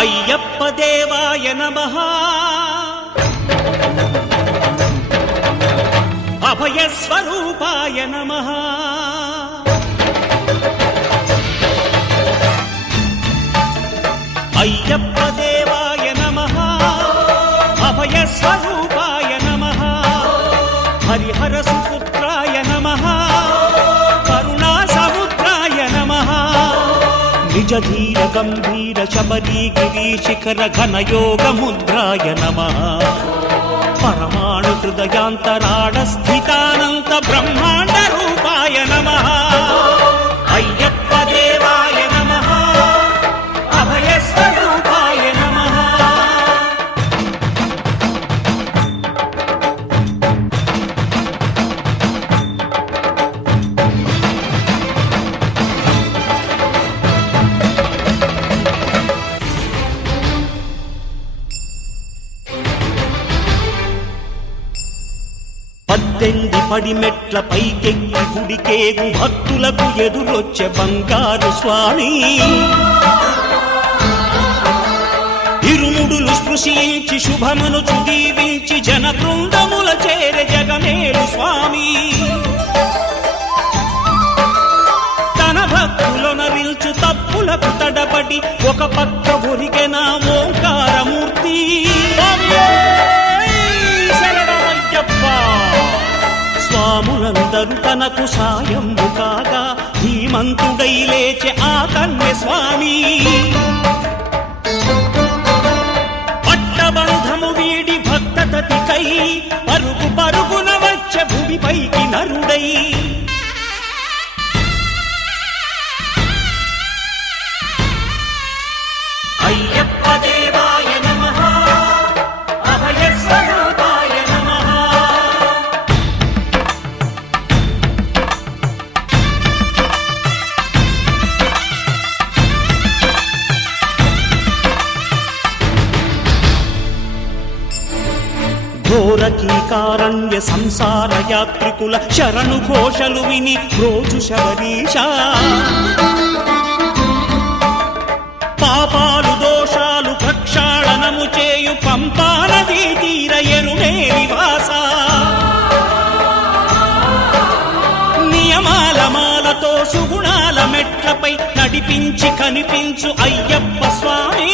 అయ్యప్ప దేవాయ నమః అభయ స్వరూపాయ నమః అయ్యప్ప దేవాయ నమః అభయ స్వరూపాయ నమః హరిహర సుపుత్రాయ నమః కరుణా సముద్రాయ నమః నిజ ధీర గంభీర శబరీ గిరి శిఖర ఘన యోగ ముద్రాయ నమః పరమాణు హృదయాంతరాడ స్థితానంత బ్రహ్మాండ రూపాయ నమః అయ్యప్ప దేవాయ నమః అభయ స్వరూపాయ నమః పద్దెంది పడిమెట్ల పైకెక్కి గుడికేగు భక్తులకు ఎదురొచ్చే బంగారు స్వామి ఇరుముడులు స్పృశించి శుభమనుచు దీవించి జన బృందముల చేరే జగమేలు స్వామి తన భక్తులొనరిల్చు తప్పులకు తడబడి ఒక పక్క ఒరిగెన ఓంకారమూర్తి స్వాములందరూ తనకు సాయంబు కాగా ధీమంతుడై లేచే ఆ కన్య స్వామి పట్టబంధము వీడి భక్తతతికై పరుగు పరుగున వచ్చే భూమిపైకి నరుడై అయ్యప్ప దేవాయ నమః అభయ స్వరూపాయ నమః ఘోరకీకారణ్య సంసార యాత్రికుల శరణు ఘోషలు విని రోజు శబరీష పాపాలు దోషాలు ప్రక్షాళనము చేయు పంపా నదీ తీర ఎరుమే నివాస నియమాల మాలతో సుగుణాల మెట్లపై నడిపించి కనిపించు అయ్యప్ప స్వామి